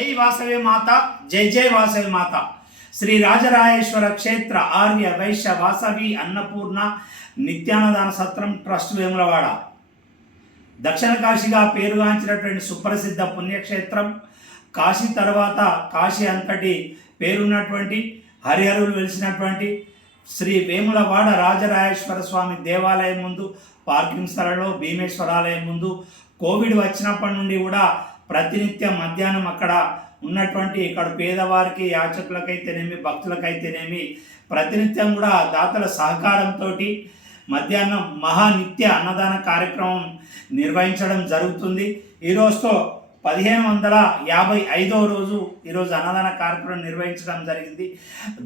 జై వాసవి మాత, జై జై వాసవి మాత. శ్రీ రాజరాజేశ్వర క్షేత్ర ఆర్య వైశ్య వాసవి అన్నపూర్ణ నిత్యాన్నదాన సత్రం ట్రస్ట్ వేములవాడ దక్షిణ కాశీగా పేరుగాంచినటువంటి సుప్రసిద్ధ పుణ్యక్షేత్రం. కాశీ తర్వాత కాశీ అంతటి పేరున్నటువంటి హరిహరులు వెలిసినటువంటి శ్రీ వేములవాడ రాజరాజేశ్వర స్వామి దేవాలయం ముందు పార్కింగ్ స్థలంలో భీమేశ్వరాలయం ముందు కోవిడ్ వచ్చినప్పటి నుండి కూడా ప్రతినిత్యం మధ్యాహ్నం అక్కడ ఉన్నటువంటి ఇక్కడ పేదవారికి యాచకులకైతేనేమి భక్తులకైతేనేమి ప్రతినిత్యం కూడా దాతల సహకారంతో మధ్యాహ్నం మహానిత్య అన్నదాన కార్యక్రమం నిర్వహించడం జరుగుతుంది. ఈరోజుతో 1555వ రోజు ఈరోజు అన్నదాన కార్యక్రమం నిర్వహించడం జరిగింది.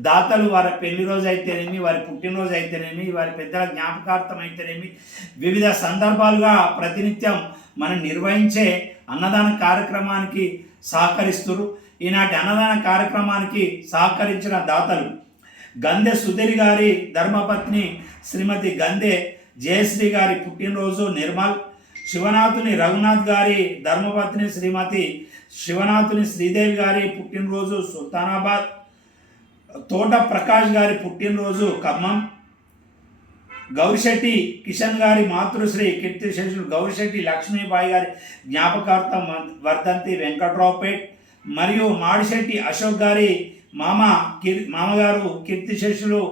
దాతలు వారి పెళ్లి రోజు అయితేనేమి, వారి పుట్టినరోజు అయితేనేమి, వారి పెద్దల జ్ఞాపకార్థం అయితేనేమి వివిధ సందర్భాలుగా ప్రతినిత్యం మనం నిర్వహించే అన్నదాన కార్యక్రమానికి సహకరిస్తున్నారు. ఈనాటి అన్నదాన కార్యక్రమానికి సహకరించిన దాతలు గందె సుధీర్ గారి ధర్మపత్ని శ్రీమతి గందె జయశ్రీ గారి పుట్టినరోజు నిర్మల్, శివనాథుని రఘునాథ్ గారి ధర్మపత్ని శ్రీమతి శివనాథుని శ్రీదేవి గారి పుట్టినరోజు సుల్తానాబాద్, తోట ప్రకాష్ గారి పుట్టినరోజు ఖమ్మం, గౌరిశెట్టి కిషన్ గారి మాతృశ్రీ కీర్తిశేషులు గౌరిశెట్టి లక్ష్మీబాయి గారి జ్ఞాపకార్థం వర్ధంతి వెంకట్రావుపేట్, మరియు మాడిశెట్టి అశోక్ గారి మామగారు కీర్తిశేషులు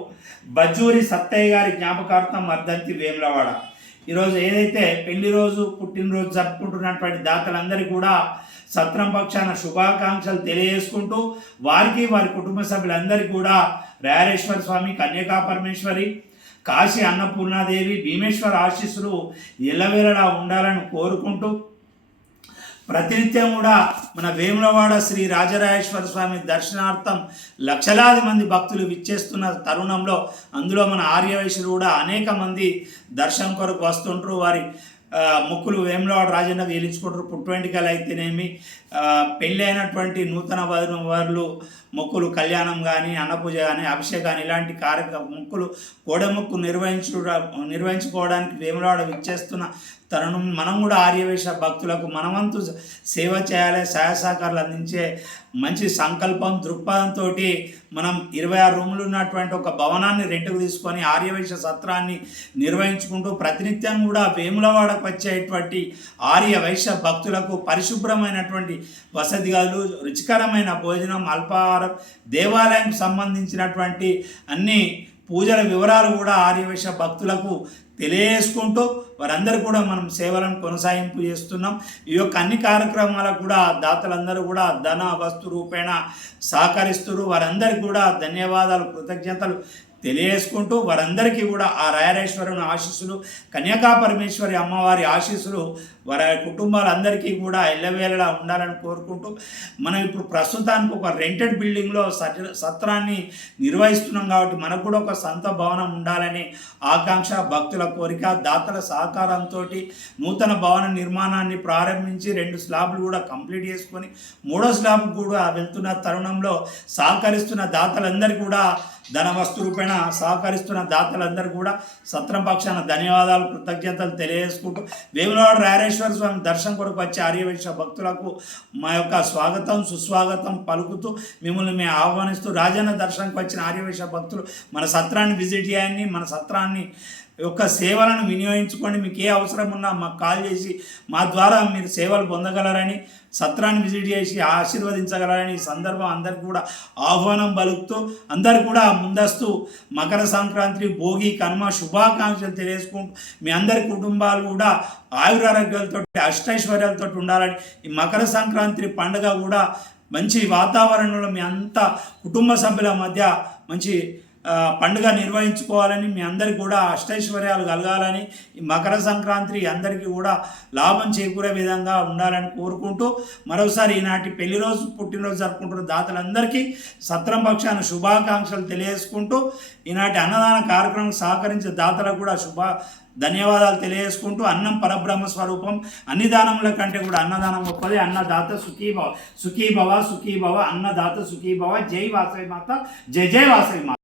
బజ్జూరి సత్తయ్య గారి జ్ఞాపకార్థం వర్ధంతి వేములవాడ. ఈరోజు ఏదైతే పెళ్లి రోజు పుట్టినరోజు జరుపుకుంటున్నటువంటి దాతలందరికీ కూడా సత్రం పక్షాన శుభాకాంక్షలు తెలియజేసుకుంటూ వారికి వారి కుటుంబ సభ్యులందరికీ కూడా రాజరాజేశ్వర స్వామి, కన్యకా పరమేశ్వరి, కాశీ అన్నపూర్ణాదేవి, భీమేశ్వర ఆశీస్సులు ఎల్లవేళలా ఉండాలని కోరుకుంటూ ప్రతినిత్యం కూడా మన వేములవాడ శ్రీ రాజరాజేశ్వర స్వామి దర్శనార్థం లక్షలాది మంది భక్తులు విచ్చేస్తున్న తరుణంలో అందులో మన ఆర్యవైశ్యులు కూడా అనేక మంది దర్శనం కొరకు వస్తుంటారు. వారి మొక్కులు వేములవాడ రాజన్న వేలించుకుంటారు. పుట్టువెంటికలు అయితేనేమి, పెళ్ళి అయినటువంటి నూతన వారు మొక్కులు కళ్యాణం కానీ, అన్నపూజ కానీ, అభిషేకం కానీ ఇలాంటి మొక్కులు కోడెమొక్కు నిర్వహించుకోవడానికి వేములవాడ విచ్చేస్తున్న తరుణం మనం కూడా ఆర్యవేశ భక్తులకు మనవంతు సేవ చేయాలి, సహాయ సహకారాలు అందించే మంచి సంకల్పం దృక్పథంతో మనం 26 రూములు ఉన్నటువంటి ఒక భవనాన్ని రెంట్కు తీసుకొని ఆర్యవేశ సత్రాన్ని నిర్వహించుకుంటూ ప్రతినిత్యం కూడా వేములవాడకు వచ్చేటువంటి ఆర్యవైశ్య భక్తులకు పరిశుభ్రమైనటువంటి వసతి గదులు, రుచికరమైన భోజనం, అల్పాహారం, దేవాలయానికి సంబంధించినటువంటి అన్ని పూజల వివరాలు కూడా ఆర్యవైశ్య భక్తులకు తెలియజేసుకుంటూ వారందరూ కూడా మనం సేవలను కొనసాగింపు చేస్తున్నాం. ఈ యొక్క అన్ని కార్యక్రమాలకు కూడా దాతలందరూ కూడా ధన వస్తు రూపేణ సహకరిస్తున్నారు. వారందరికీ కూడా ధన్యవాదాలు, కృతజ్ఞతలు తెలియజేసుకుంటూ వారందరికీ కూడా ఆ రాజరాజేశ్వరుని ఆశీస్సులు, కన్యకా పరమేశ్వరి అమ్మవారి ఆశీస్సులు వారి కుటుంబాలందరికీ కూడా ఎల్లవేళలా ఉండాలని కోరుకుంటూ మనం ఇప్పుడు ప్రస్తుతానికి ఒక రెంటెడ్ బిల్డింగ్లో సత్రాన్ని నిర్వహిస్తున్నాం కాబట్టి మనకు కూడా ఒక సొంత భవనం ఉండాలని ఆకాంక్ష, భక్తుల కోరిక. దాతల సహకారంతో నూతన భవన నిర్మాణాన్ని ప్రారంభించి 2 స్లాబ్లు కూడా కంప్లీట్ చేసుకొని 3వ స్లాబ్ కూడా వెళ్తున్న తరుణంలో సహకరిస్తున్న దాతలందరికీ కూడా ధన వస్తు రూపేణ సహకరిస్తున్న దాతలందరూ కూడా సత్రం పక్షాన ధన్యవాదాలు, కృతజ్ఞతలు తెలియజేసుకుంటూ వేములవాడ రాజరాజేశ్వర స్వామి దర్శనం కొరకు వచ్చే ఆర్యవైశ్య భక్తులకు మా యొక్క స్వాగతం సుస్వాగతం పలుకుతూ మిమ్మల్ని మేము ఆహ్వానిస్తూ రాజన్న దర్శనంకి వచ్చిన ఆర్యవైశ్య భక్తులు మన సత్రాన్ని విజిట్ చేయండి, మన సత్రాన్ని యొక్క సేవలను వినియోగించుకోండి. మీకు ఏ అవసరం ఉన్నా మాకు కాల్ చేసి మా ద్వారా మీరు సేవలు పొందగలరని, సత్రాన్ని విజిట్ చేసి ఆశీర్వదించగలరని ఈ సందర్భం అందరికీ కూడా ఆహ్వానం పలుకుతూ అందరు కూడా ముందస్తు మకర సంక్రాంతి, భోగి, కనుమ శుభాకాంక్షలు తెలియజేసుకుంటూ మీ అందరి కుటుంబాలు కూడా ఆయురారోగ్యాలతో అష్టైశ్వర్యాలతో ఉండాలని, ఈ మకర సంక్రాంతి పండుగ కూడా మంచి వాతావరణంలో మీ అంతా కుటుంబ సభ్యుల మధ్య మంచి పండుగ నిర్వహించుకోవాలని, మీ అందరికీ కూడా అష్టైశ్వర్యాలు కలగాలని, ఈ మకర సంక్రాంతి అందరికీ కూడా లాభం చేకూరే విధంగా ఉండాలని కోరుకుంటూ మరోసారి ఈనాటి పెళ్లి రోజు పుట్టినరోజు జరుపుకుంటున్న దాతలందరికీ సత్రం పక్షాన శుభాకాంక్షలు తెలియజేసుకుంటూ ఈనాటి అన్నదాన కార్యక్రమం సహకరించే దాతలకు కూడా ధన్యవాదాలు తెలియజేసుకుంటూ అన్నం పరబ్రహ్మ స్వరూపం, అన్ని దానముల కంటే కూడా అన్నదానం గొప్పది. అన్నదాత సుఖీభవ, సుఖీభవ, సుఖీభవ, అన్నదాత సుఖీభవ. జై వాసవి మాత, జై జై వాసవి మాత.